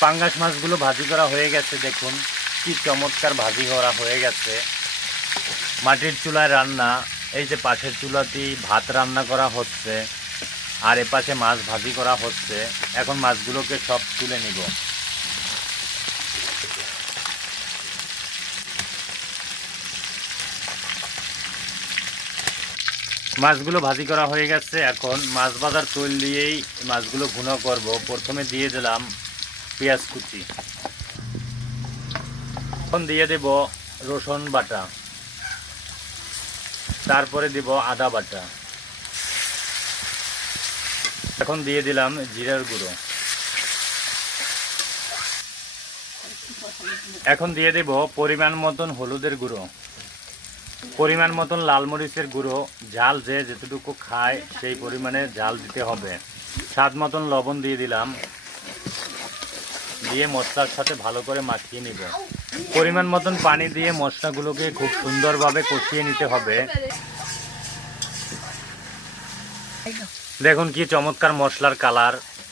পাঙ্গাস মাছগুলো ভাজি করা হয়ে গেছে। দেখুন কি চমৎকার ভাজি করা হয়ে গেছে। মাটির চুলায় রান্না। এই যে পাশের চুলাতেই ভাত রান্না করা হচ্ছে আর এপাশে মাছ ভাজি করা হচ্ছে। এখন মাছগুলোকে সব তুলে নিব। মাছগুলো ভাজি করা হয়ে গেছে। এখন মাছ ভাজার তেল দিয়েই মাছগুলো ভুনা করব। প্রথমে দিয়ে দিলাম পেঁয়াজ কুচি, এখন দিয়ে দেব রসুন বাটা, তারপরে দিব আদা বাটা, এখন দিয়ে দিলাম জিরার গুঁড়ো, এখন দিয়ে দেব পরিমাণ মতন হলুদের গুঁড়ো, পরিমাণ মতন লাল মরিচের গুঁড়ো। ঝাল যে যেতটুকু খায় সেই পরিমাণে ঝাল দিতে হবে। স্বাদ মতন লবণ দিয়ে দিলাম, দিয়ে মশলার সাথে ভালো করে মাখিয়ে নিব। পরিমাণ মতন পানি দিয়ে মশলাগুলোকে খুব সুন্দরভাবে কষিয়ে নিতে হবে। দেখুন কি চমৎকার মশলার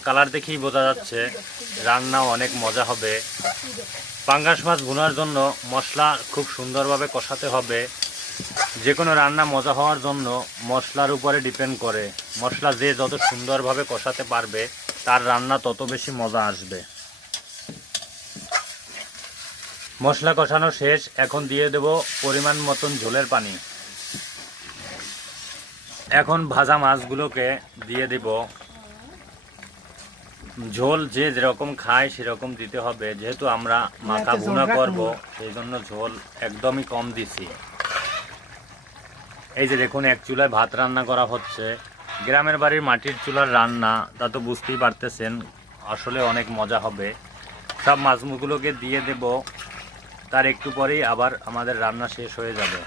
কালার দেখেই বোঝা যাচ্ছে রান্না অনেক মজা হবে। পাঙ্গাস মাছ ভুনার জন্য মশলা খুব সুন্দরভাবে কষাতে হবে। যে কোনো রান্না মজা হওয়ার জন্য মশলার উপরে ডিপেন্ড করে। মশলা যে যত সুন্দরভাবে কষাতে পারবে তার রান্না তত বেশি মজা আসবে। মশলা কষানো শেষ। এখন দিয়ে দেব পরিমাণ মতন ঝোলের পানি। এখন ভাজা মাছগুলোকে দিয়ে দেব। ঝোল যে যেরকম খায় সেরকম দিতে হবে। যেহেতু আমরা মাখা ভুনা করব সেই জন্য ঝোল একদমই কম দিছি। এই যে দেখুন এক চুলায় ভাত রান্না করা হচ্ছে। গ্রামের বাড়ির মাটির চুলার রান্না, তা তো বুঝতেই পারতেছেন আসলে অনেক মজা হবে। সব মাছগুলোকে দিয়ে দেব, তার একটু পরেই আবার আমাদের রান্না শেষ হয়ে যাবে।